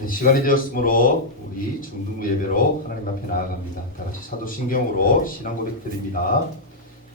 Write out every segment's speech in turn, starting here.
네, 시간이 되었으므로 우리 중등부 예배로 하나님 앞에 나아갑니다. 다 같이 사도신경으로 신앙 고백드립니다.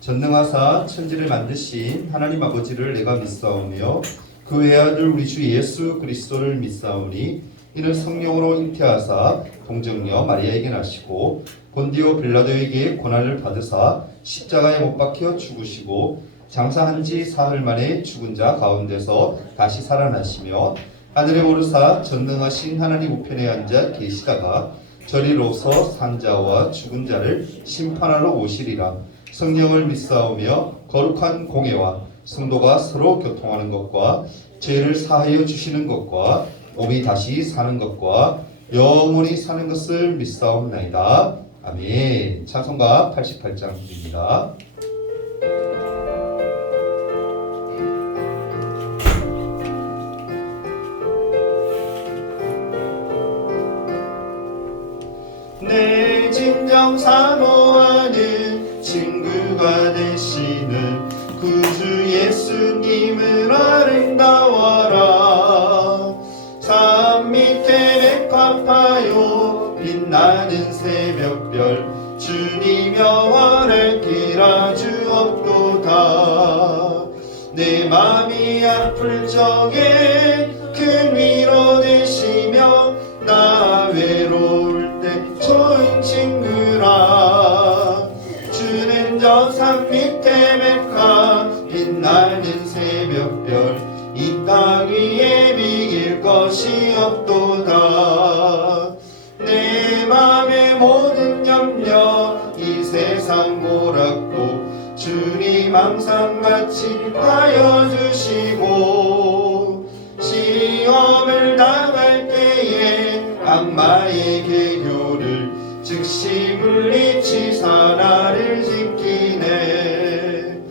전능하사 천지를 만드신 하나님 아버지를 내가 믿사오며 그 외아들 우리 주 예수 그리스도를 믿사오니 이는 성령으로 잉태하사 동정녀 마리아에게 나시고 본디오 빌라도에게 고난을 받으사 십자가에 못 박혀 죽으시고 장사한 지 사흘 만에 죽은 자 가운데서 다시 살아나시며 하늘에 오르사 전능하신 하나님 우편에 앉아 계시다가 저리로서 산자와 죽은 자를 심판하러 오시리라. 성령을 믿사오며 거룩한 공예와 성도가 서로 교통하는 것과 죄를 사하여 주시는 것과 몸이 다시 사는 것과 영원히 사는 것을 믿사옵나이다. 아멘. 찬송가 88장입니다. 내 진정 사모하는 친구가 되시는 구주 예수님을 아름다워라. 산 밑에 백합하여 빛나는 새벽별 주님 영원할 길 아주 없도다. 내 맘이 아플 적에 큰 위로 되시며 나 외로울 때 좋은 친구라. 주는 저 산 밑에 백합 빛나는 새벽별 이 땅 위에 비길 것이 없도다. 내 맘의 모든 염려 이 세상 고락도 주님 항상 같이 하여 주시고 시험을 당할 때에 악마의 계교를 즉시 물리치사 나를 지키네.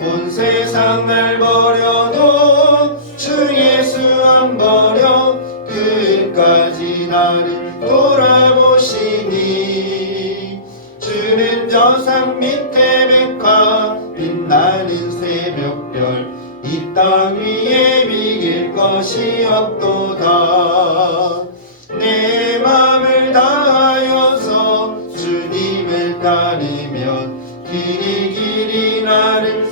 온 세상 날 버려도 주 예수 안 버려 끝까지 나를 돌아보시니. 주는 저 산 밑에 백합 빛나는 새벽별 이 땅 위에 비길 것이 없도다. 내 맘을 다하여서 주님을 따르면 길이 나를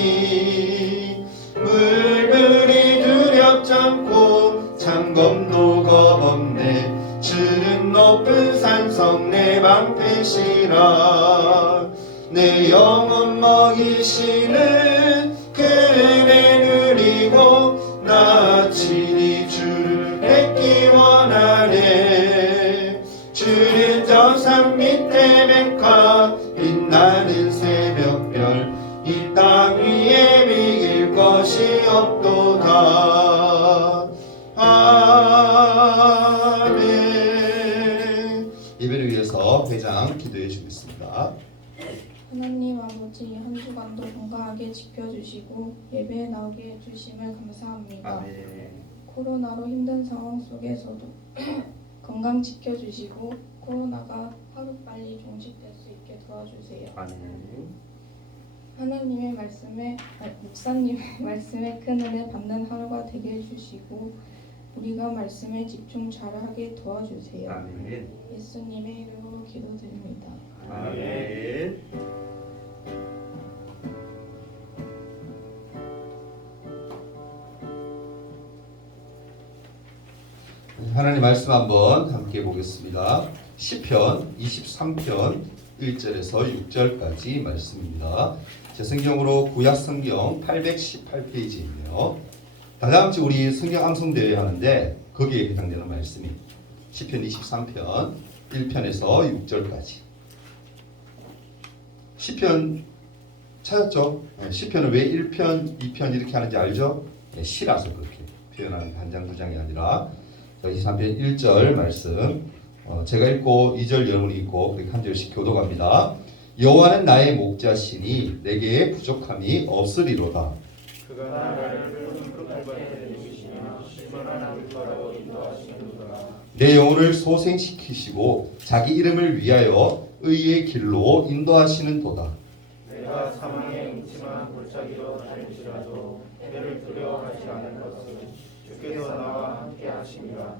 사랑하리니. 물들이 두렵지 않고 창검도 겁없네. 주는 높은 산성 내 방패시라. 내 영혼 먹이시는 그 은혜 누리고 나 친히 주를 뵙기 원하네. 주는 저 산 밑에 백합 빛나는 새벽별 이 땅 위에 비길 것이 없도다. 아멘. 예배를 위해서 회장 기도해 주겠습니다. 하나님 아버지, 한 주간도 건강하게 지켜주시고 예배에 나오게 해주심을 감사합니다. 아멘. 코로나로 힘든 상황 속에서도 건강 지켜주시고 코로나가 하루빨리 종식될 수 있게 도와주세요. 아멘. 하나님의 말씀에, 목사님의 말씀에 큰 은혜 받는 하루가 되게 해주시고 우리가 말씀에 집중 잘하게 도와주세요. 아멘. 예수님의 이름으로 기도드립니다. 아멘. 하나님 말씀 한번 함께 보겠습니다. 시편 23편 1절에서 6절까지 말씀입니다. 제 성경으로 구약 성경 818페이지인데요. 다다음주 우리 성경 암송 대회 하는데 거기에 해당되는 말씀이 시편 23편 1편에서 6절까지. 시편 찾았죠? 시편은 왜 1편, 2편 이렇게 하는지 알죠? 시라서 그렇게 표현하는 한 장, 두 장이 아니라 23편 1절 말씀 제가 읽고 2절 여러분이 읽고 그렇게 한 절씩 교독합니다. 여호와는 나의 목자시니 내게 부족함이 없으리로다. 그가 나를 푸른 풀밭에 누이시며 시원한 물가로 인도하시는도다. 내 영혼을 소생시키시고 자기 이름을 위하여 의의 길로 인도하시는 도다. 내가 사망의 음침한 골짜기로 달릴지라도 해를 두려워하지 않을 것은 주께서 나와 함께 하시니 것입니다.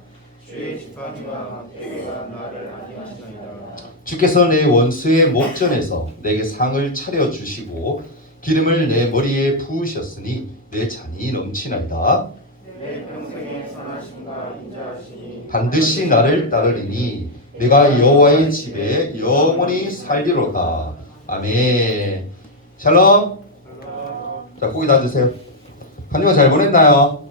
주의 지팡이와 막대기가 나를 안위하시나이다. 주께서 내 원수의 목전에서 내게 상을 차려주시고 기름을 내 머리에 부으셨으니 내 잔이 넘치나이다. 내 평생의 선하심과 인자하시니 반드시 나를 따르리니 내가 여호와의 집에 영원히 살리로다. 아멘. 샬롬. 자, 고기 놔주세요. 한 주간 잘 보냈나요?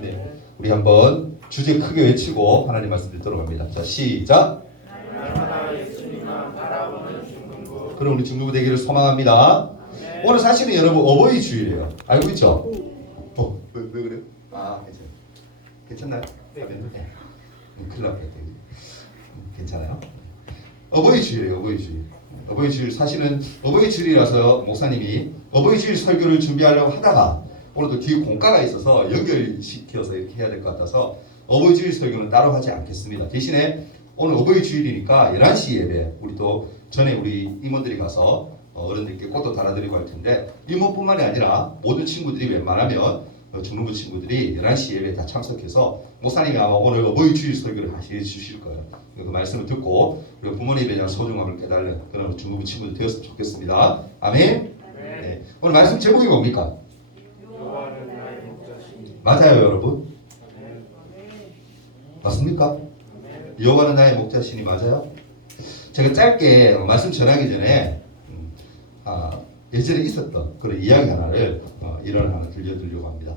네. 우리 한번 주제 크게 외치고 하나님 말씀 듣도록 합니다. 자, 시작. 날마다 예수님만 바라보는 중군부. 그럼 우리 중부부 되기를 소망합니다. 오늘 사실은 여러분 어버이 주일이에요. 알고 있죠? 왜 그래요? 아, 괜찮나요? 네. 큰일 났다. 괜찮아요? 어버이 주일이에요. 어버이 주일. 어버이 주일 사실은 어버이 주일이라서 목사님이 어버이 주일 설교를 준비하려고 하다가 오늘도 뒤에 공과가 있어서 연결시켜서 이렇게 해야 될 것 같아서 어버이 주일 설교는 따로 하지 않겠습니다. 대신에 오늘 어버이 주일이니까 11시 예배 우리 또 전에 우리 임원들이 가서 어른들께 꽃도 달아드리고 할 텐데 임원뿐만이 아니라 모든 친구들이 웬만하면 중등부 친구들이 11시 예배에 다 참석해서 목사님이 아마 오늘 어버이 주일 설교를 해주실 거예요. 그 말씀을 듣고 우리 부모님에 대한 소중함을 깨달는 그런 중등부 친구들 되었으면 좋겠습니다. 아멘. 네. 오늘 말씀 제목이 뭡니까? 여호와는 나의 목자시니. 맞아요, 여러분. 맞습니까? 여호와는 나의 목자시니 맞아요? 제가 짧게 말씀 전하기 전에 예전에 있었던 그런 이야기 하나를 일화를 하나 들려드리려고 합니다.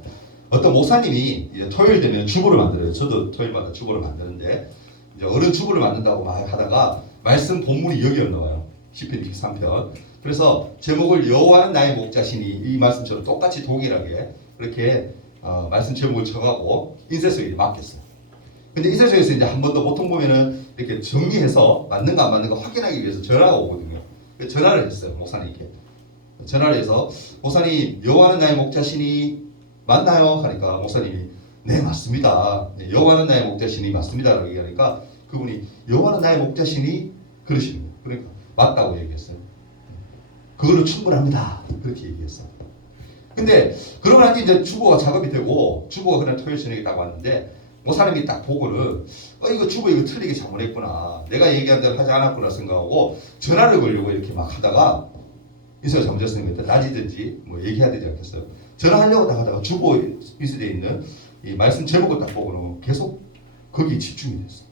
어떤 목사님이 이제 토요일 되면 주보를 만들어요. 저도 토요일마다 주보를 만드는데 이제 어른 주보를 만든다고 막 하다가 말씀 본문이 여기에 나와요. 시편 23편. 그래서 제목을 여호와는 나의 목자시니 이 말씀처럼 똑같이 동일하게 그렇게 말씀 제목을 정하고 인쇄소에 맡겼어요. 근데 인쇄소에서 이제 한 번 더 보통 보면은 이렇게 정리해서 맞는가 안 맞는가 확인하기 위해서 전화가 오거든요. 전화를 했어요. 목사님께. 전화를 해서 목사님 여호와는 나의 목자시니 맞나요? 하니까 목사님이 네 맞습니다. 여호와는 나의 목자시니 맞습니다. 라고 얘기하니까 그분이 여호와는 나의 목자시니 그러시는 거예요. 그러니까 맞다고 얘기했어요. 그걸로 충분합니다. 그렇게 얘기했어요. 근데 그러고 나니 이제 주보가 작업이 되고 주보가 그날 토요일 저녁에 딱 왔는데 목사님이 딱 보고는 이거 주보 이거 틀리게 잘못했구나. 내가 얘기한 대로 하지 않았구나 생각하고 전화를 걸려고 이렇게 막 하다가 인쇄가 잘못했으니까 낮이든지 뭐 얘기해야 되지 않겠어요. 전화하려고 딱 하다가 주보 인쇄되어 있는 이 말씀 제목을 딱 보고는 계속 거기에 집중이 됐어요.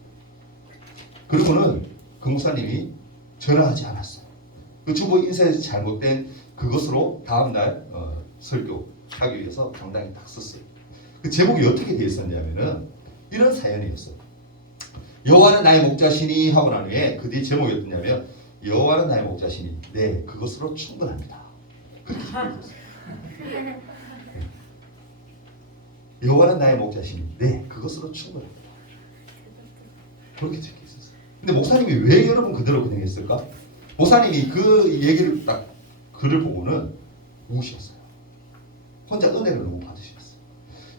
그리고는 그 목사님이 전화하지 않았어요. 그 주보 인쇄 잘못된 그것으로 다음날 설교하기 위해서 당당히 딱 썼어요. 그 제목이 어떻게 되어 있었냐면은 이런 사연이었어요. 여호와는 나의 목자시니 하고 난 후에 그 뒤에 제목이 어떠냐면 여호와는 나의 목자시니 네 그것으로 충분합니다. 그렇게 적혀있었어요. 여호와는 나의 목자시니 네 그것으로 충분합니다. 그렇게 적혀있었어요. 근데 목사님이 왜 여러분 그대로 그냥 했을까? 목사님이 그 얘기를 딱 글을 보고는 우셨어요. 혼자 은혜를 너무 받으셨어요.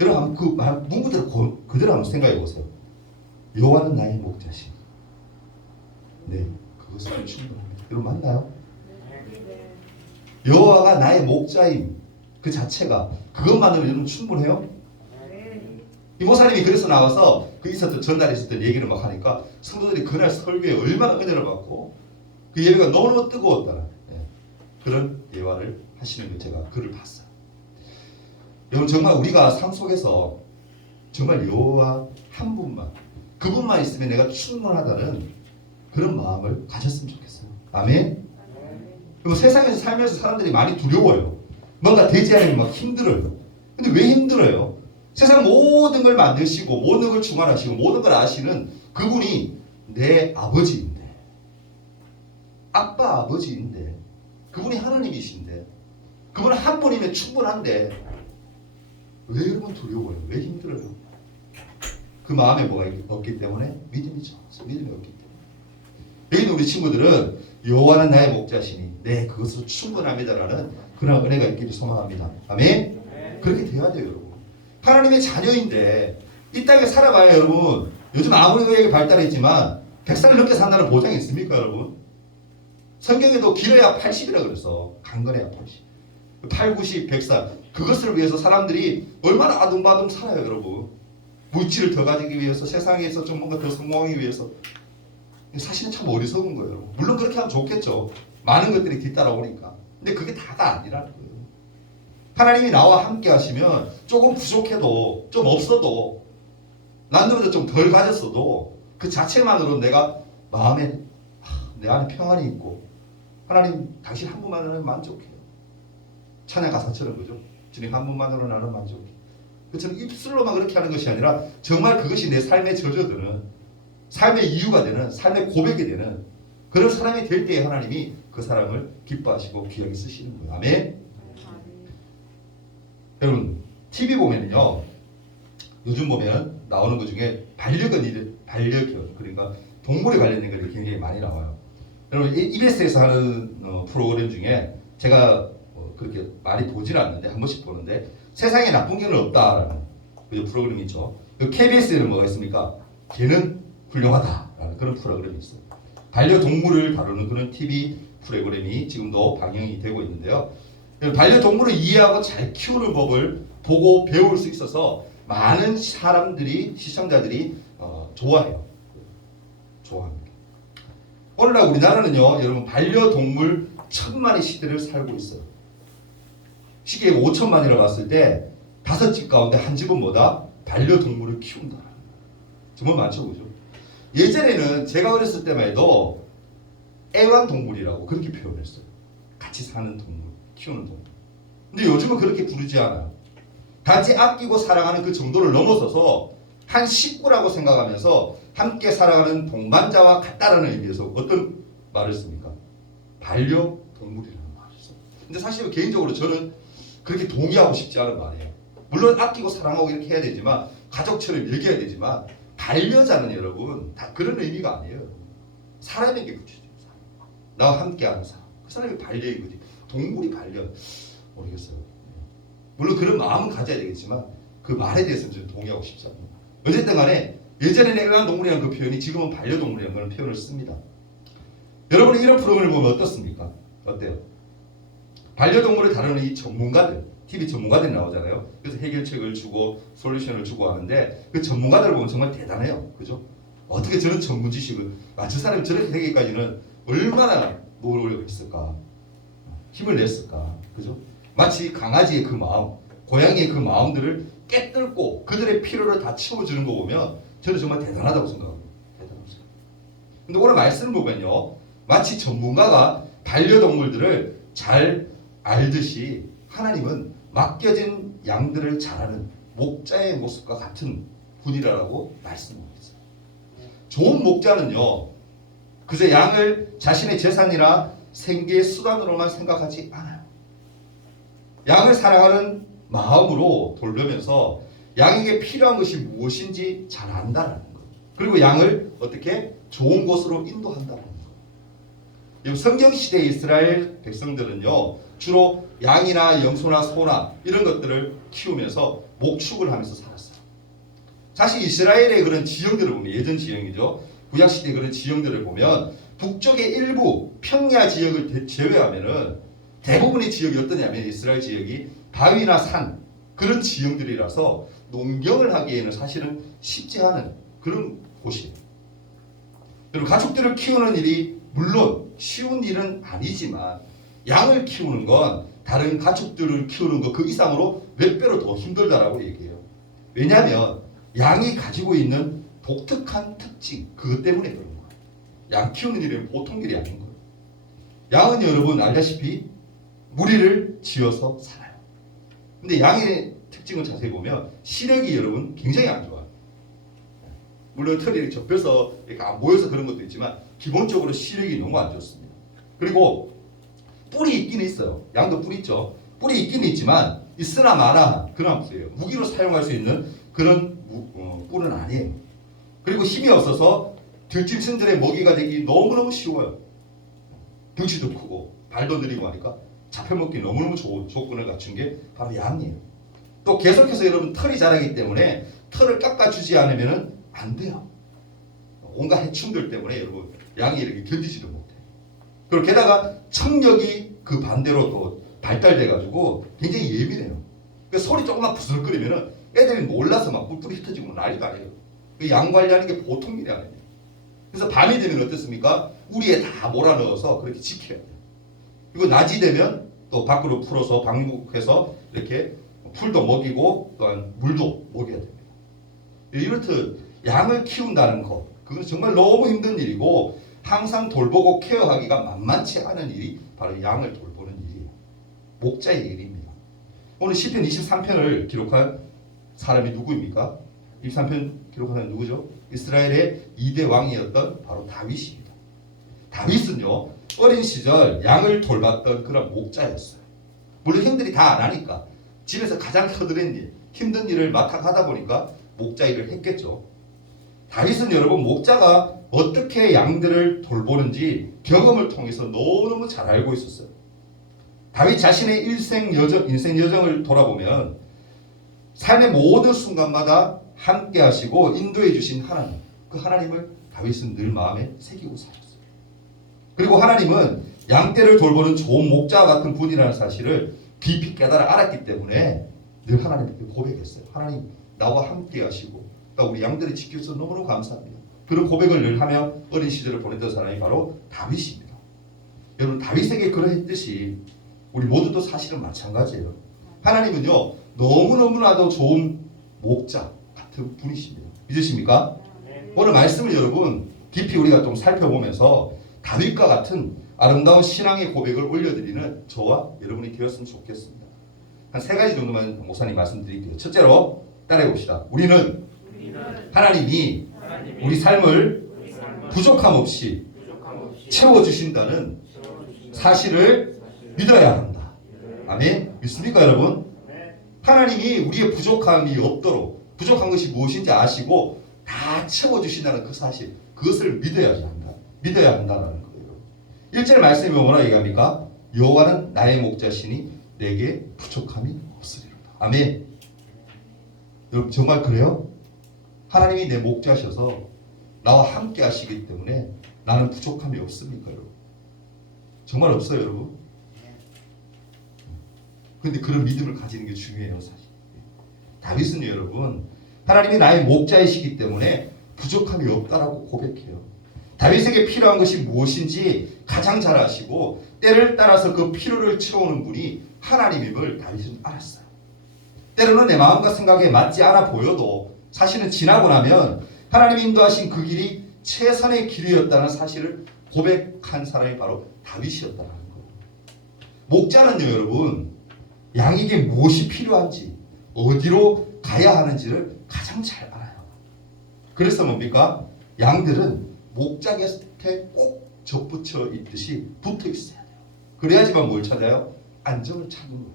여러분 그 말 문구대로 그대로 한번 생각해 보세요. 여호와는 나의 목자시니 네 그것으로 충분합니다. 여러분 맞나요? 여호와가 나의 목자임 그 자체가 그것만으로 여러분 충분해요? 이 목사님이 그래서 나와서 그 있었던 전달에 있었던 얘기를 막 하니까 성도들이 그날 설교에 얼마나 은혜를 받고 그 예배가 너무너무 뜨거웠다는 그런 예화를 하시는 걸 제가 글을 봤어요. 여러분 정말 우리가 삶 속에서 정말 여호와 한 분만 그분만 있으면 내가 충분하다는 그런 마음을 가졌으면 좋겠어요. 아멘. 그리고 세상에서 살면서 사람들이 많이 두려워요. 뭔가 되지 않으면 막 힘들어요. 근데 왜 힘들어요? 세상 모든 걸 만드시고 모든 걸 주관하시고 모든 걸 아시는 그분이 내 아버지인데 아빠 아버지인데 그분이 하나님이신데 그분은 한 분이면 충분한데 왜 여러분 두려워요? 왜 힘들어요? 그 마음에 뭐가 없기 때문에 믿음이죠. 믿음이 없기 때문에. 여기 있는 우리 친구들은 여호와는 나의 목자시니 네 그것으로 충분합니다라는 그런 은혜가 있기를 소망합니다. 아멘? 그렇게 돼야 돼요 여러분. 하나님의 자녀인데 이 땅에 살아봐야 여러분 요즘 아무리 의학이 발달했지만 100살을 넘게 산다는 보장이 있습니까 여러분? 성경에도 길어야 80이라 그랬어. 강건해야 80. 8, 90, 100살 그것을 위해서 사람들이 얼마나 아둥바둥 살아요 여러분. 물질을 더 가지기 위해서 세상에서 좀 뭔가 더 성공하기 위해서 사실은 참 어리석은 거예요. 물론 그렇게 하면 좋겠죠. 많은 것들이 뒤따라오니까. 근데 그게 다가 아니라는 거예요. 하나님이 나와 함께 하시면 조금 부족해도 좀 없어도 남들보다 좀 덜 가졌어도 그 자체만으로 내가 마음에 내 안에 평안이 있고 하나님 당신 한 분만으로는 만족해요. 찬양 가사처럼 그죠? 주님 한 분만으로 나는 만족해. 그처럼 입술로만 그렇게 하는 것이 아니라 정말 그것이 내 삶에 젖어드는 삶의 이유가 되는 삶의 고백이 되는 그런 사람이 될 때에 하나님이 그 사람을 기뻐하시고 귀하게 쓰시는 거예요. 아멘. 여러분 TV 보면요 요즘 보면 나오는 것 중에 반려견 그러니까 동물에 관련된 것들이 굉장히 많이 나와요. 여러분 EBS에서 하는 프로그램 중에 제가 그렇게 많이 보지는 않는데 한 번씩 보는데 세상에 나쁜 개는 없다라는 그 프로그램이 있죠. KBS에는 뭐가 있습니까? 개는 훌륭하다라는 그런 프로그램이 있어요. 반려동물을 다루는 그런 TV 프로그램이 지금도 방영이 되고 있는데요. 반려동물을 이해하고 잘 키우는 법을 보고 배울 수 있어서 많은 사람들이 시청자들이 좋아해요. 좋아합니다. 오늘날 우리나라는요, 여러분 반려동물 1000만의 시대를 살고 있어요. 시기에 5천만이라고 봤을 때 5집 가운데 한 집은 뭐다? 반려동물을 키운다. 정말 많죠, 그죠? 예전에는 제가 어렸을 때만 해도 애완동물이라고 그렇게 표현했어요. 같이 사는 동물, 키우는 동물. 근데 요즘은 그렇게 부르지 않아요. 단지 아끼고 사랑하는 그 정도를 넘어서서 한 식구라고 생각하면서 함께 살아가는 동반자와 같다라는 의미에서 어떤 말을 씁니까? 반려동물이라는 말을 써요. 근데 사실 개인적으로 저는 그렇게 동의하고 싶지 않은 말이에요. 물론 아끼고 사랑하고 이렇게 해야 되지만 가족처럼 얘기해야 되지만 반려자는 여러분 다 그런 의미가 아니에요. 사람에게 붙이죠. 나와 함께하는 사람. 그 사람이 반려인 거지. 동물이 반려. 모르겠어요. 물론 그런 마음은 가져야 되겠지만 그 말에 대해서는 좀 동의하고 싶지 않아요. 어쨌든 간에 예전에는 애완동물이라는 그 표현이 지금은 반려동물이라는 그런 표현을 씁니다. 여러분은 이런 프로그램을 보면 어떻습니까? 어때요? 반려동물을 다루는 이 전문가들, TV 전문가들이 나오잖아요. 그래서 해결책을 주고 솔루션을 주고 하는데 그 전문가들을 보면 정말 대단해요. 그죠? 어떻게 저런 전문 지식을 저 사람이 저렇게 되기까지는 얼마나 노력을 했을까? 힘을 냈을까? 그죠? 마치 강아지의 그 마음, 고양이의 그 마음들을 깨뚫고 그들의 필요를 다 채워주는 거 보면 저는 정말 대단하다고 생각합니다. 대단하다고 생각합니다. 근데 오늘 말씀을 보면요. 마치 전문가가 반려동물들을 잘 알듯이 하나님은 맡겨진 양들을 잘 아는 목자의 모습과 같은 분이라고 말씀하고 있어요. 좋은 목자는요. 그저 양을 자신의 재산이나 생계의 수단으로만 생각하지 않아요. 양을 사랑하는 마음으로 돌보면서 양에게 필요한 것이 무엇인지 잘 안다라는 것. 그리고 양을 어떻게 좋은 곳으로 인도한다는 것. 성경시대 이스라엘 백성들은요. 주로 양이나 염소나 소나 이런 것들을 키우면서 목축을 하면서 살았어요. 사실 이스라엘의 그런 지형들을 보면 예전 지형이죠. 구약시대 그런 지형들을 보면 북쪽의 일부 평야 지역을 제외하면은 대부분의 지역이 어떠냐면 이스라엘 지역이 바위나 산 그런 지형들이라서 농경을 하기에는 사실은 쉽지 않은 그런 곳이에요. 그리고 가축들을 키우는 일이 물론 쉬운 일은 아니지만 양을 키우는 건 다른 가축들을 키우는 것 그 이상으로 몇 배로 더 힘들다라고 얘기해요. 왜냐하면 양이 가지고 있는 독특한 특징 그것 때문에 그런 거예요. 양 키우는 일은 보통 일이 아닌 거예요. 양은 여러분 알다시피 무리를 지어서 살아요. 근데 양의 특징을 자세히 보면 시력이 여러분 굉장히 안 좋아요. 물론 털이 이렇게 접혀서 이렇게 안 보여서 그런 것도 있지만 기본적으로 시력이 너무 안 좋습니다. 그리고 뿔이 있긴 있어요. 양도 뿔이 있죠. 뿔이 있긴 있지만 있으나 마나 그런 뿔이에요. 무기로 사용할 수 있는 그런 뿔은 아니에요. 그리고 힘이 없어서 들짐승들의 먹이가 되기 너무너무 쉬워요. 덩치도 크고 발도 느리고 하니까 잡혀먹기 너무너무 좋은 조건을 갖춘 게 바로 양이에요. 또 계속해서 여러분 털이 자라기 때문에 털을 깎아주지 않으면 안 돼요. 온갖 해충들 때문에 여러분 양이 이렇게 견디지를 못해요. 그리고 게다가 청력이 그 반대로 또 발달돼가지고 굉장히 예민해요. 그러니까 소리 조금만 부스럭거리면 애들이 놀라서 막 뿔뿔이 흩어지고 난리가 아니에요. 그 양 관리하는 게 보통 일이 아니에요. 그래서 밤이 되면 어떻습니까? 우리에 다 몰아넣어서 그렇게 지켜야 돼요. 그리고 낮이 되면 또 밖으로 풀어서 방목해서 이렇게 풀도 먹이고 또한 물도 먹여야 됩니다. 이렇듯 양을 키운다는 것, 그건 정말 너무 힘든 일이고 항상 돌보고 케어하기가 만만치 않은 일이 바로 양을 돌보는 일이에요. 목자의 일입니다. 오늘 시편 23편을 기록한 사람이 누구입니까? 23편 기록한 사람이 누구죠? 이스라엘의 2대 왕이었던 바로 다윗입니다. 다윗은요, 어린 시절 양을 돌봤던 그런 목자였어요. 물론 형들이 다 안 하니까 집에서 가장 터드는 일, 힘든 일을 맡아 가다 보니까 목자 일을 했겠죠. 다윗은 여러분 목자가 어떻게 양들을 돌보는지 경험을 통해서 너무너무 잘 알고 있었어요. 다윗 자신의 인생 여정을 돌아보면 삶의 모든 순간마다 함께 하시고 인도해 주신 하나님, 그 하나님을 다윗은 늘 마음에 새기고 살았어요. 그리고 하나님은 양떼를 돌보는 좋은 목자와 같은 분이라는 사실을 깊이 깨달아 알았기 때문에 늘 하나님께 고백했어요. 하나님, 나와 함께 하시고 우리 양들을 지켜줘서 너무너무 감사합니다. 그런 고백을 늘 하며 어린 시절을 보냈던 사람이 바로 다윗입니다. 여러분, 다윗에게 그러했듯이 우리 모두도 사실은 마찬가지예요. 하나님은요, 너무너무나도 좋은 목자 같은 분이십니다. 믿으십니까? 오늘 말씀을 여러분 깊이 우리가 좀 살펴보면서 다윗과 같은 아름다운 신앙의 고백을 올려드리는 저와 여러분이 되었으면 좋겠습니다. 한 3가지 정도만 목사님 말씀드릴게요. 첫째로 따라해 봅시다. 우리는 하나님이 우리 삶을 부족함 없이 채워주신다는 사실을 믿어야 한다. 아멘. 믿습니까 여러분? 하나님이 우리의 부족함이 없도록, 부족한 것이 무엇인지 아시고 다 채워주신다는 그 사실, 그것을 믿어야 한다는 거예요. 1절 말씀이 뭐라 얘기합니까? 여호와는 나의 목자시니 내게 부족함이 없으리로다. 아멘. 여러분 정말 그래요? 하나님이 내 목자셔서 나와 함께 하시기 때문에 나는 부족함이 없습니까 여러분? 정말 없어요 여러분? 그런데 그런 믿음을 가지는 게 중요해요 사실. 다윗은 여러분 하나님이 나의 목자이시기 때문에 부족함이 없다라고 고백해요. 다윗에게 필요한 것이 무엇인지 가장 잘 아시고 때를 따라서 그 필요를 채우는 분이 하나님임을 다윗은 알았어요. 때로는 내 마음과 생각에 맞지 않아 보여도 사실은 지나고 나면 하나님이 인도하신 그 길이 최선의 길이었다는 사실을 고백한 사람이 바로 다윗이었다는 거예요. 목자는요 여러분 양에게 무엇이 필요한지 어디로 가야 하는지를 가장 잘 알아요. 그래서 뭡니까? 양들은 목자 곁에 꼭 접붙여 있듯이 붙어 있어야 돼요. 그래야지만 뭘 찾아요? 안정을 찾는 거예요.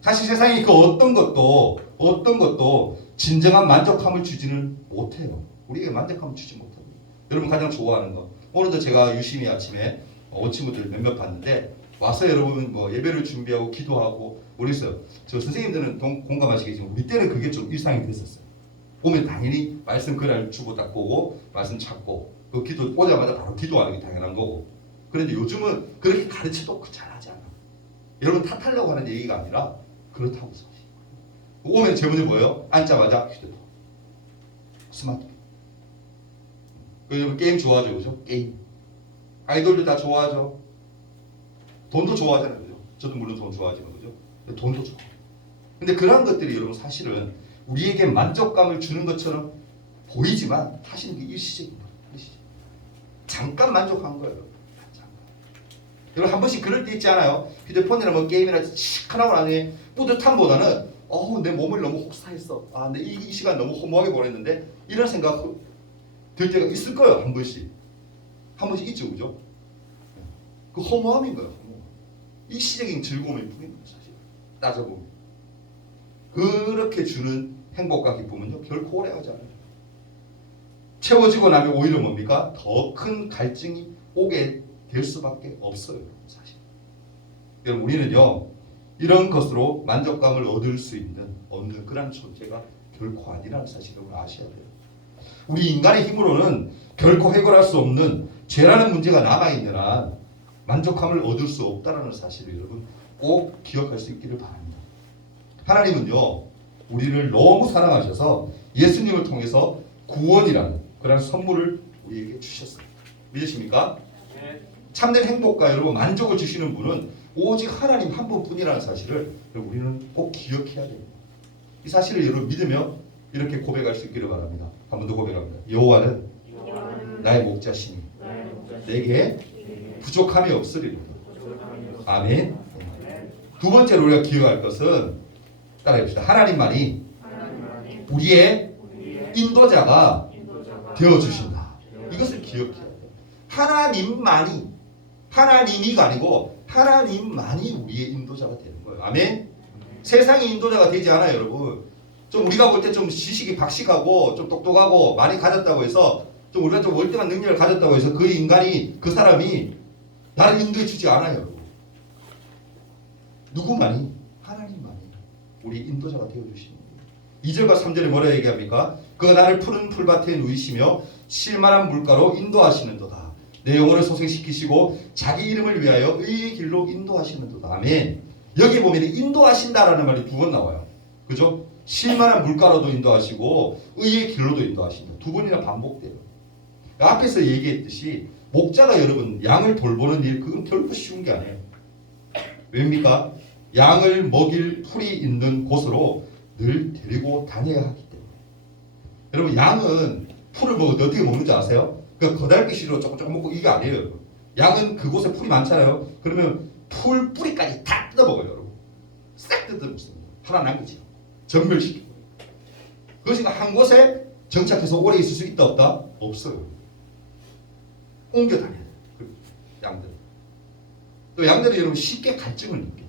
사실 세상에 그 어떤 것도 진정한 만족함을 주지는 못해요. 우리에게 만족함을 주지 못합니다. 여러분 가장 좋아하는 거. 오늘도 제가 유심히 아침에 온 친구들 몇몇 봤는데 와서 여러분 뭐 예배를 준비하고 기도하고 모르겠어요. 저 선생님들은 공감하시겠지만 우리 때는 그게 좀 일상이 됐었어요. 오면 당연히 말씀 그날 주고 딱 보고 말씀 찾고 그 기도 오자마자 바로 기도하는 게 당연한 거고. 그런데 요즘은 그렇게 가르쳐도 잘하지 않아. 여러분 탓하려고 하는 얘기가 아니라 그렇다고 사실. 오면 제문이 뭐예요? 앉자마자 휴대폰, 스마트폰. 여러분 게임 좋아하죠, 그죠? 게임. 아이돌도 다 좋아하죠. 돈도 좋아하잖아요, 그죠? 저도 물론 돈 좋아하지만, 그죠? 돈도 좋아. 근데 그런 것들이 여러분 사실은 우리에게 만족감을 주는 것처럼 보이지만 사실은 이게 일시적인 거예요. 일시적. 잠깐 만족한 거예요. 잠깐. 여러분 한 번씩 그럴 때 있지 않아요? 휴대폰이나 뭐 게임이나 시큰하고 나중에 뿌듯함보다는 내 몸을 너무 혹사했어. 내 이 시간 너무 허무하게 보냈는데 이런 생각 들 때가 있을 거예요. 한 번씩 있죠, 그죠? 그 허무함인 거예요. 허무함. 일시적인 즐거움일 뿐입니다, 사실. 따져보면 그렇게 주는 행복과 기쁨은요 결코 오래가지 않아요. 채워지고 나면 오히려 뭡니까? 더 큰 갈증이 오게 될 수밖에 없어요, 사실. 여러분 우리는요 이런 것으로 만족감을 얻는 그런 존재가 결코 아니라는 사실을 아셔야 돼요. 우리 인간의 힘으로는 결코 해결할 수 없는 죄라는 문제가 남아있는 한 만족감을 얻을 수 없다는 사실을 여러분 꼭 기억할 수 있기를 바랍니다. 하나님은요 우리를 너무 사랑하셔서 예수님을 통해서 구원이라는 그런 선물을 우리에게 주셨어요. 믿으십니까? 참된 행복과 여러분 만족을 주시는 분은 오직 하나님 한 분뿐이라는 사실을 우리는 꼭 기억해야 됩니다. 이 사실을 여러분 믿으며 이렇게 고백할 수 있기를 바랍니다. 한 번 더 고백합니다. 여호와는 나의 목자시니 내게 부족함이 없으리로다. 아멘. 두 번째로 우리가 기억할 것은 따라해봅시다. 하나님만이 우리의 인도자가 되어주신다. 이것을 기억해야 돼요. 하나님이가 아니고 하나님만이 우리의 인도자가 되는 거예요. 아멘. 세상이 인도자가 되지 않아요, 여러분. 좀 우리가 볼 때 좀 지식이 박식하고 좀 똑똑하고 많이 가졌다고 해서 좀 우리가 좀 월등한 능력을 가졌다고 해서 그 인간이 그 사람이 나를 인도해 주지 않아요, 여러분. 누구만이? 하나님만이 우리 인도자가 되어 주시는 거예요. 2절과 3절에 뭐라 얘기합니까? 그가 나를 푸른 풀밭에 누이시며 실만한 물가로 인도하시는도다. 내 영혼을 소생시키시고 자기 이름을 위하여 의의 길로 인도하시는도다. 아멘. 여기 보면 인도하신다라는 말이 두 번 나와요. 그죠? 실만한 물가로도 인도하시고 의의 길로도 인도하신다. 두 번이나 반복돼요. 앞에서 얘기했듯이 목자가 여러분 양을 돌보는 일 그건 결코 쉬운 게 아니에요. 왜입니까? 양을 먹일 풀이 있는 곳으로 늘 데리고 다녀야 하기 때문에. 여러분 양은 풀을 먹을 때 어떻게 먹는지 아세요? 그 거달기시로 조금 먹고 이게 아니에요. 양은 그곳에 풀이 많잖아요. 그러면 풀 뿌리까지 다 뜯어먹어요. 여러분. 싹 뜯어먹습니다. 하나 남기지. 전멸시키고. 그것이 한 곳에 정착해서 오래 있을 수 있다 없다? 없어요. 옮겨 다녀야 돼요. 양들. 또 양들이 여러분 쉽게 갈증을 느껴요.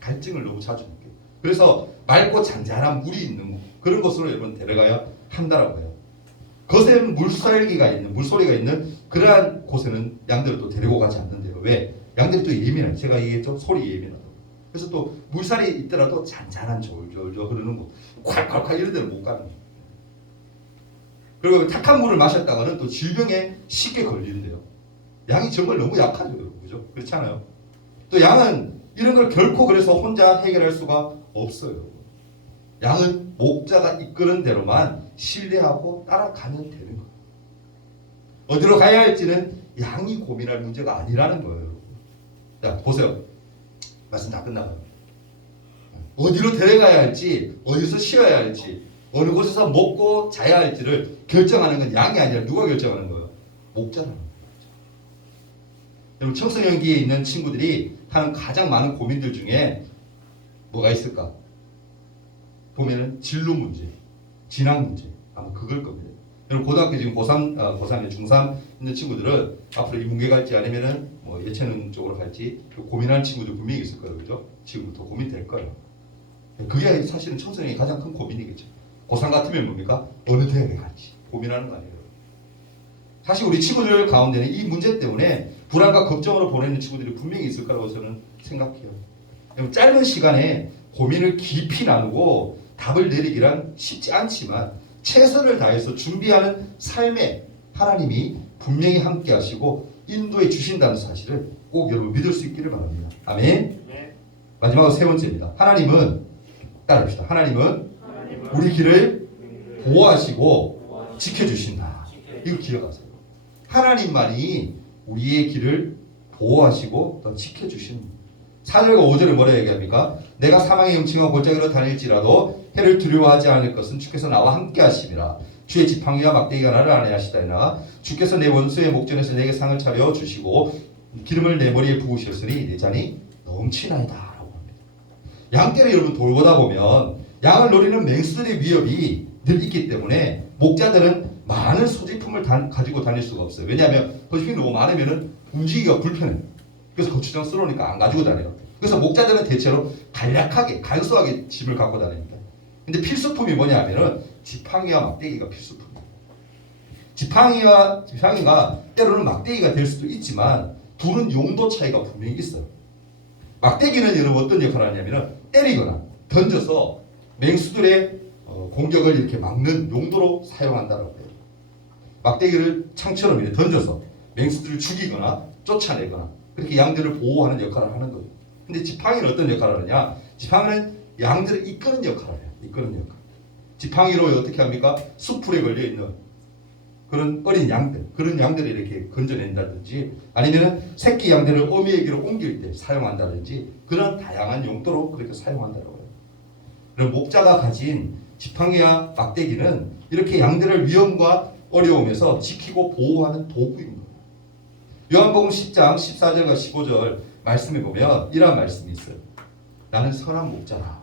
갈증을 너무 자주 느껴요. 그래서 맑고 잔잔한 물이 있는 그런 곳으로 여러분 데려가야 한다라고 해요. 거센 물살기가 있는 물소리가 있는 그러한 곳에는 양들을 또 데리고 가지 않는데요. 왜? 양들이 또 예민해요. 제가 얘기했죠. 소리 예민하다고. 그래서 또 물살이 있더라도 잔잔한 졸졸졸 흐르는 곳, 콸콸콸 이런 데를 못 가는 거예요. 그리고 탁한 물을 마셨다가는 또 질병에 쉽게 걸리는데요. 양이 정말 너무 약하죠, 여러분. 그죠? 그렇지 않아요? 또 양은 이런 걸 결코 그래서 혼자 해결할 수가 없어요. 양은 목자가 이끄는 대로만 신뢰하고 따라가면 되는 거예요. 어디로 가야 할지는 양이 고민할 문제가 아니라는 거예요. 자, 보세요. 말씀 다 끝나가요. 어디로 데려가야 할지, 어디서 쉬어야 할지, 어느 곳에서 먹고 자야 할지를 결정하는 건 양이 아니라 누가 결정하는 거예요? 목자라는 거예요. 여러분 청소년기에 있는 친구들이 하는 가장 많은 고민들 중에 뭐가 있을까? 보면은 진로 문제, 진학 문제, 아마 그걸 겁니다. 여러분 고등학교 지금 고3, 중3 있는 친구들은 앞으로 인문계 갈지 아니면은 뭐 예체능 쪽으로 갈지 고민하는 친구들 분명히 있을 거예요, 그죠? 지금부터 고민될 거예요. 그게 사실은 청소년의 가장 큰 고민이겠죠. 고3 같으면 뭡니까? 어느 대학에 갈지 고민하는 거 아니에요. 사실 우리 친구들 가운데는 이 문제 때문에 불안과 걱정으로 보내는 친구들이 분명히 있을 거라고 저는 생각해요. 짧은 시간에 고민을 깊이 나누고 답을 내리기란 쉽지 않지만 최선을 다해서 준비하는 삶에 하나님이 분명히 함께 하시고 인도해 주신다는 사실을 꼭 여러분 믿을 수 있기를 바랍니다. 아멘. 마지막으로 세 번째입니다. 하나님은 따라합시다. 하나님은 우리 길을 보호하시고 지켜주신다. 이거 기억하세요. 하나님만이 우리의 길을 보호하시고 또 지켜주십니다. 4절과 5절에 뭐라 얘기합니까? 내가 사망의 음침한 골짜기로 다닐지라도 해를 두려워하지 않을 것은 주께서 나와 함께 하심이라. 주의 지팡이와 막대기가 나를 안위하시다이나 주께서 내 원수의 목전에서 내게 상을 차려 주시고 기름을 내 머리에 부으셨으니 내 잔이 넘치나이다 라고 합니다. 양떼를 여러분 돌보다 보면 양을 노리는 맹수들의 위협이 늘 있기 때문에 목자들은 많은 소지품을 가지고 다닐 수가 없어요. 왜냐하면 소지품이 너무 많으면 움직이기가 불편해요. 그래서 거추장스러우니까 안 가지고 다녀요. 그래서 목자들은 대체로 간략하게 간소하게 짐을 갖고 다닙니다. 근데 필수품이 뭐냐 하면은 지팡이와 막대기가 필수품이에요. 지팡이가 때로는 막대기가 될 수도 있지만 둘은 용도 차이가 분명히 있어요. 막대기는 여러분 어떤 역할을 하냐면은 때리거나 던져서 맹수들의 공격을 이렇게 막는 용도로 사용한다라고 해요. 막대기를 창처럼 이렇게 던져서 맹수들을 죽이거나 쫓아내거나 그렇게 양들을 보호하는 역할을 하는 거예요. 근데 지팡이는 어떤 역할을 하느냐? 지팡이는 양들을 이끄는 역할을 해요. 이끄는 역할. 지팡이로 어떻게 합니까? 숲풀에 걸려 있는 그런 어린 양들, 그런 양들을 이렇게 건져낸다든지, 아니면 새끼 양들을 어미에게로 옮길 때 사용한다든지, 그런 다양한 용도로 그렇게 사용한다고 해요. 그럼 목자가 가진 지팡이와 막대기는 이렇게 양들을 위험과 어려움에서 지키고 보호하는 도구인 거예요. 요한복음 10장 14절과 15절 말씀에 보면 이러한 말씀이 있어요. 나는 선한 목자라.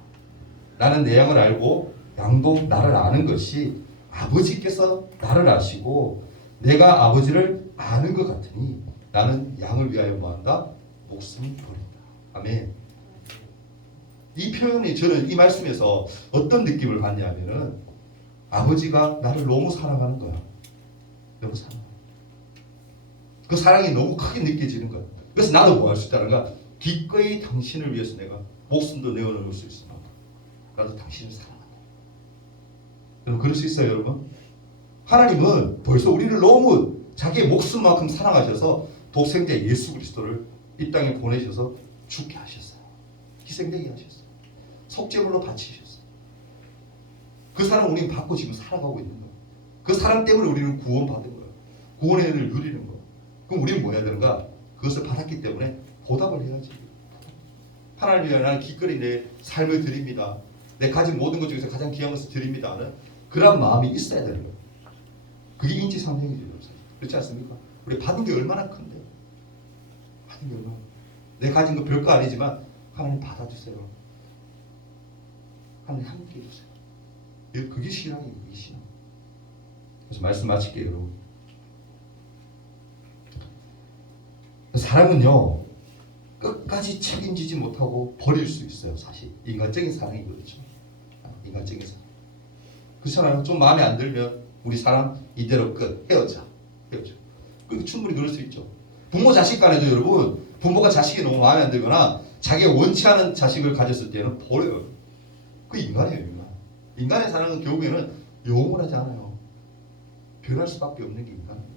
나는 내 양을 알고 양도 나를 아는 것이 아버지께서 나를 아시고 내가 아버지를 아는 것 같으니 나는 양을 위하여 뭐한다? 목숨을 버린다. 아멘. 이 표현이 저는 이 말씀에서 어떤 느낌을 받냐면은 아버지가 나를 너무 사랑하는 거야. 너무 사랑해. 그 사랑이 너무 크게 느껴지는 거야. 그래서 나도 뭐 할 수 있다는가? 기꺼이 당신을 위해서 내가 목숨도 내어놓을 수 있어. 나도 당신을 사랑한다. 여러분 그럴 수 있어요, 여러분? 하나님은 벌써 우리를 너무 자기의 목숨만큼 사랑하셔서 독생자 예수 그리스도를 이 땅에 보내셔서 죽게 하셨어요. 희생되게 하셨어요. 속죄물로 바치셨어요. 그 사랑 우리는 받고 지금 살아가고 있는 거예요. 그 사랑 때문에 우리는 구원받은 거예요. 구원의 은혜를 누리는 거예요. 그럼 우리는 뭐 해야 되는가? 그것을 받았기 때문에 보답을 해야지. 하나님 위하여 나는 기꺼이 내 삶을 드립니다. 내 가진 모든 것 중에서 가장 귀한 것을 드립니다 하는 그런 마음이 있어야 되는 거예요. 그게 인지상정이죠. 그렇지 않습니까? 우리 받은 게 얼마나 큰데. 받은 게 얼마나. 내 가진 거 별거 아니지만 하나님 받아주세요. 하나님 함께 해주세요. 그게 신앙이에요. 그게 신앙. 그래서 말씀 마칠게요, 여러분. 사람은요 끝까지 책임지지 못하고 버릴 수 있어요. 사실 인간적인 사랑이 그렇죠. 인간적인 사랑. 그렇잖아요. 좀 마음에 안 들면 우리 사람 이대로 끝. 헤어져. 충분히 그럴 수 있죠. 부모 자식 간에도 여러분 부모가 자식이 너무 마음에 안 들거나 자기가 원치 않은 자식을 가졌을 때는 버려요. 그 인간이에요. 인간의 사랑은 결국에는 영원하지 않아요. 변할 수밖에 없는 게 인간이에요.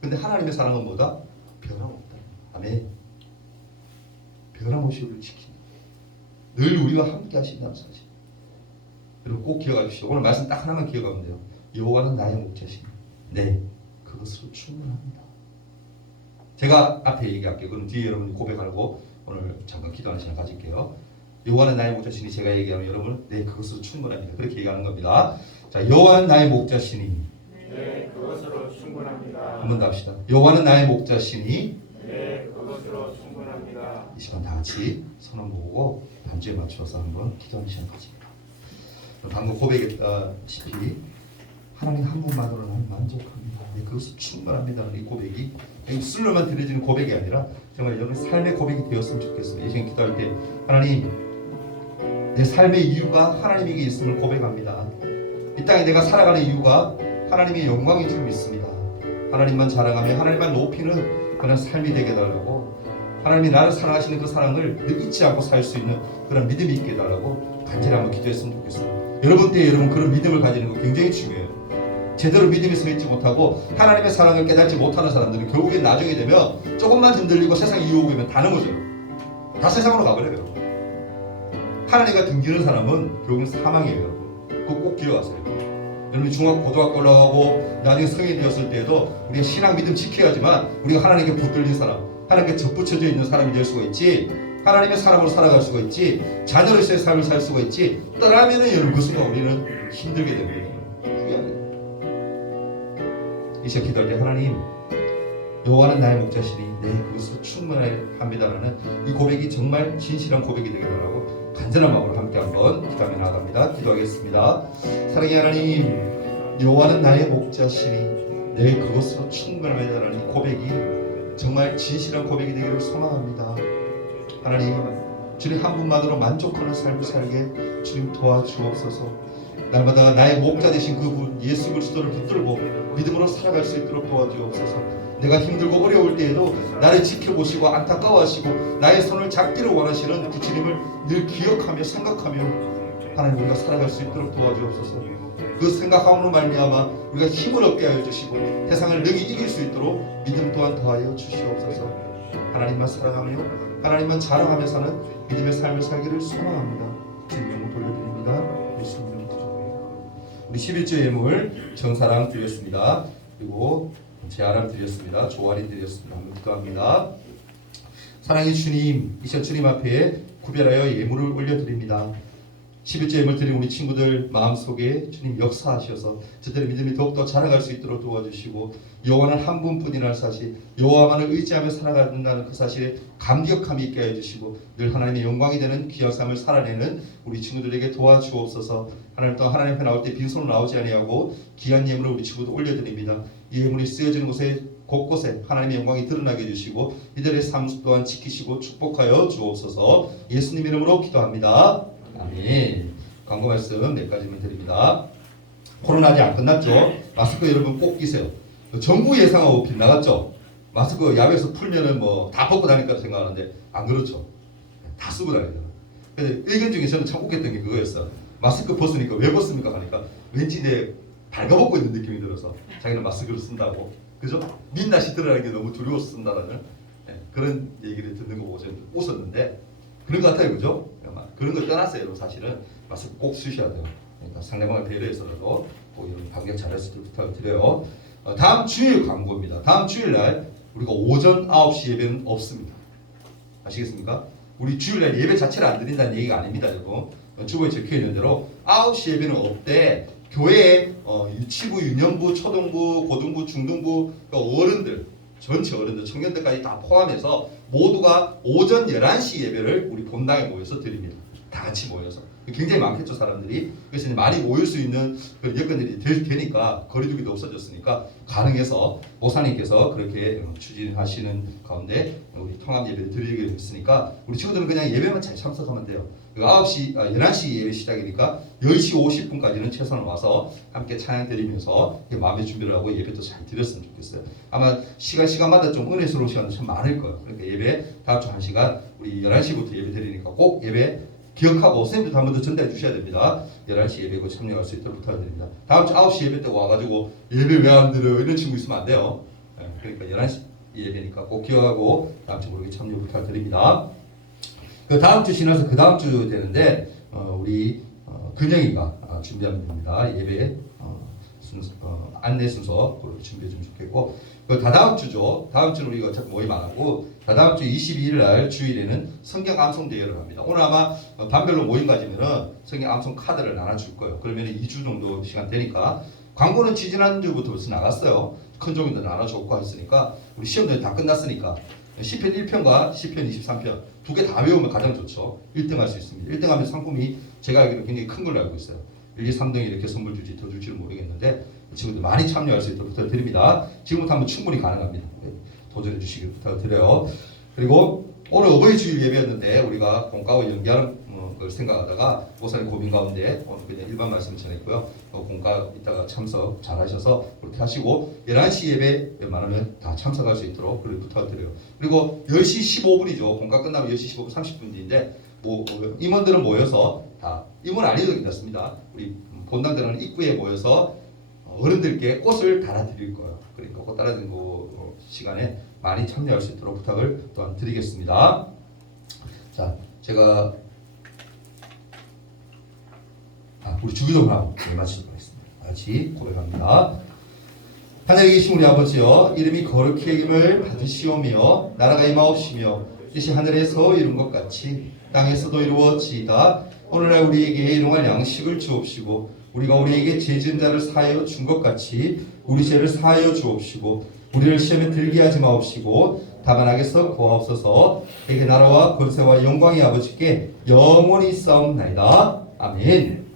근데 하나님의 사랑은 뭐다? 변함없다. 아멘. 변함없이 우리를 지킨다. 늘 우리와 함께 하신다는 사실. 여러분 꼭 기억하십시오. 오늘 말씀 딱 하나만 기억하면 돼요. 여호와는 나의 목자시니 네 그것으로 충분합니다. 제가 앞에 얘기할게요. 그럼 뒤에 여러분이 고백하고 오늘 잠깐 기도하는 시간 가질게요. 여호와는 나의 목자시니 제가 얘기하면 여러분 네 그것으로 충분합니다. 그렇게 얘기하는 겁니다. 자, 여호와는 나의 목자시니 네, 그것으로 충분합니다. 한 번 더 합시다. 여호와는 나의 목자시니 네, 그것으로 충분합니다. 이 시간 다 같이 손을 모으고 반주에 맞춰서 한번 기도하는 시간 가집니다. 방금 고백했다시피 하나님 한 분만으로 나는 만족합니다. 네, 그것은 충분합니다. 이 고백이 술로만 들려지는 고백이 아니라 정말 여러분 삶의 고백이 되었으면 좋겠습니다. 이 시간 기도할 때 하나님 내 삶의 이유가 하나님에게 있음을 고백합니다. 이 땅에 내가 살아가는 이유가 하나님의 영광인 줄 믿습니다. 하나님만 자랑하며 하나님만 높이는 그런 삶이 되게 해달라고 하나님이 나를 사랑하시는 그 사랑을 늘 잊지 않고 살 수 있는 그런 믿음이 있게 해달라고 간절히 한번 기도했으면 좋겠습니다. 여러분 때에 여러분 그런 믿음을 가지는 거 굉장히 중요해요. 제대로 믿음이 서 있지 못하고 하나님의 사랑을 깨닫지 못하는 사람들은 결국엔 나중에 되면 조금만 흔들리고 세상 유혹이면 다 넘어져요. 다 세상으로 가버려요. 하나님과 등지는 사람은 결국은 사망이에요. 여러분. 그거 꼭 기억하세요. 여러분이 중학교, 고등학교 올라가고 나중에 성인이 되었을 때에도 우리가 신앙 믿음 지켜야지만 우리가 하나님께 붙들린 사람, 하나님께 접붙여져 있는 사람이 될 수가 있지, 하나님의 사람으로 살아갈 수가 있지, 자녀로서의 삶을 살 수가 있지, 떠나면은 여러분 그 순간 우리는 힘들게 됩니다. 이 시간 기도할 때 하나님 여호와는 나의 목자시니 네 그것으로 충분합니다라는 이 고백이 정말 진실한 고백이 되게 달라고 간절한 마음으로 함께 한번 기도하며 나아갑니다. 기도하겠습니다. 사랑의 하나님 여호와는 나의 목자시니 네 그것으로 충분합니다라는 이 고백이 정말 진실한 고백이 되기를 소망합니다. 하나님 주님 한 분만으로 만족하는 삶을 살게 주님 도와주옵소서. 날마다 나의 목자 되신 그분 예수 그리스도를 붙들고 믿음으로 살아갈 수 있도록 도와주옵소서. 내가 힘들고 어려울 때에도 나를 지켜보시고 안타까워하시고 나의 손을 잡기를 원하시는 그 주님을 늘 기억하며 생각하며 하나님 우리가 살아갈 수 있도록 도와주옵소서. 그 생각함으로 말미암아 우리가 힘을 얻게 하여 주시고 세상을 능히 이길 수 있도록 믿음 또한 더하여 주시옵소서. 하나님만 사랑하며 하나님만 자랑하며 사는 믿음의 삶을 살기를 소망합니다. 주님 영광 돌려드립니다. 예수님 우리 11조 예물 정사랑 드렸습니다. 그리고 재아람 드렸습니다. 조아린 드렸습니다. 한번 기도합니다. 사랑의 주님, 이 시간 주님 앞에 구별하여 예물을 올려드립니다. 11조 예물 드린 우리 친구들 마음속에 주님 역사하셔서 저들의 믿음이 더욱더 자라갈 수 있도록 도와주시고 여호와는 한 분뿐이라는 사실, 여호와만을 의지하며 살아간다는 그 사실에 감격함이 있게 해주시고 늘 하나님의 영광이 되는 귀한 삶을 살아내는 우리 친구들에게 도와주옵소서. 하나님 또 하나님 앞에 나올 때 빈손으로 나오지 아니하고 귀한 예물을 우리 친구들 올려드립니다. 이 예물이 쓰여지는 곳에 곳곳에 하나님의 영광이 드러나게 해주시고 이들의 삶 또한 지키시고 축복하여 주옵소서. 예수님 이름으로 기도합니다. 아멘. 광고 말씀 몇 가지만 드립니다. 코로나 아직 안 끝났죠? 마스크 여러분 꼭 끼세요. 정부 예상하고 빗나갔죠? 마스크 야외에서 풀면은 뭐 다 벗고 다닐 거라 생각하는데 안 그렇죠? 다 쓰고 다니잖아. 근데 의견 중에 저는 참 웃겼던 게 그거였어. 마스크 벗으니까 왜 벗습니까? 하니까 왠지 내 발가벗고 있는 느낌이 들어서 자기는 마스크를 쓴다고. 그죠? 민낯이 드러나는 게 너무 두려워서 쓴다라는 그런 얘기를 듣는 거 보고 저는 웃었는데 그런 것 같아요. 그죠? 그런 거 떠났어요. 여러분 사실은 마스크 꼭 쓰셔야 돼요. 그러니까 상대방을 배려해서라도 꼭 이런 반격 잘했을 때 부탁을 드려요. 다음 주일 광고입니다. 다음 주일날 우리가 오전 9시 예배는 없습니다. 아시겠습니까? 우리 주일날 예배 자체를 안 드린다는 얘기가 아닙니다. 여러분 주보에 적혀있는 대로 9시 예배는 없대. 교회에 유치부, 유년부, 초등부, 고등부, 중등부 어른들 전체 어른들, 청년들까지 다 포함해서 모두가 오전 11시 예배를 우리 본당에 모여서 드립니다. 다 같이 모여서. 굉장히 많겠죠, 사람들이. 그래서 이제 많이 모일 수 있는 그런 여건들이 되니까 거리두기도 없어졌으니까 가능해서 목사님께서 그렇게 추진하시는 가운데 우리 통합 예배를 드리기로 했으니까 우리 친구들은 그냥 예배만 잘 참석하면 돼요. 11시 예배 시작이니까 10시 50분까지는 최선을 와서 함께 찬양 드리면서 마음의 준비를 하고 예배도 잘 드렸으면 좋겠어요. 아마 시간마다 좀 은혜스러운 시간도 참 많을 거예요. 그러니까 예배 다음 주 1시간 우리 11시부터 예배 드리니까 꼭 예배 기억하고 선생님도 한 번 더 전달해 주셔야 됩니다. 11시 예배고 참여할 수 있도록 부탁드립니다. 다음 주 9시 예배 때 와가지고 예배 왜 안 들어요? 이런 친구 있으면 안 돼요. 그러니까 11시 예배니까 꼭 기억하고 다음 주 모르게 참여 부탁드립니다. 그 다음 주 지나서 그 다음 주 되는데 우리 근영이가 준비하면 됩니다. 예배 순서, 안내 순서 그렇게 준비해 주면 좋겠고 그 다다음 주죠. 다음 주는 우리가 어차피 모임 안 하고 다다음 주 22일 날 주일에는 성경 암송 대회를 합니다. 오늘 아마 반별로 모임 가지면은 성경 암송 카드를 나눠줄 거예요. 그러면 2주 정도 시간 되니까 광고는 지지난주부터 벌써 나갔어요. 큰 종이도 나눠줬고 했으니까 우리 시험들이 다 끝났으니까 시편 1편과 시편 23편 두 개 다 외우면 가장 좋죠. 1등 할 수 있습니다. 1등 하면 상품이 제가 알기로 굉장히 큰 걸로 알고 있어요. 1, 2, 3등이 이렇게 선물 줄지 더 줄지는 모르겠는데 친구들 많이 참여할 수 있도록 부탁드립니다. 지금부터 하면 충분히 가능합니다. 도전해 주시길 부탁드려요. 그리고 오늘 어버이 주일 예배였는데 우리가 공과와 연계하는 걸 생각하다가 목사님 고민 가운데 오늘 그냥 일반 말씀 전했고요. 공과 이따가 참석 잘 하셔서 그렇게 하시고 11시 예배 웬만하면 다 참석할 수 있도록 그렇게 부탁드려요. 그리고 10시 15분이죠. 공과 끝나면 10시 15분 30분인데 임원들은 모여서 다 임원 아니어도 괜찮습니다. 우리 본당들은 입구에 모여서 어른들께 꽃을 달아드릴 거예요. 그러니까 꽃 달아드리는 시간에 많이 참여할 수 있도록 부탁을 또한 드리겠습니다. 자, 제가 우리 주기도문 하고 마치도록 하겠습니다. 같이 고백합니다. 하늘에 계신 우리 아버지여, 이름이 거룩히 여김을 받으시오며 나라가 임하옵시며 뜻이 하늘에서 이룬 것 같이 땅에서도 이루어지이다. 오늘날 우리에게 일용할 양식을 주옵시고 우리가 우리에게 죄 지은 자를 사하여 준 것 같이 우리 죄를 사하여 주옵시고 우리를 시험에 들게 하지 마옵시고 다만 악에서 구하옵소서. 내게 나라와 권세와 영광이 아버지께 영원히 있사옵나이다. 아멘.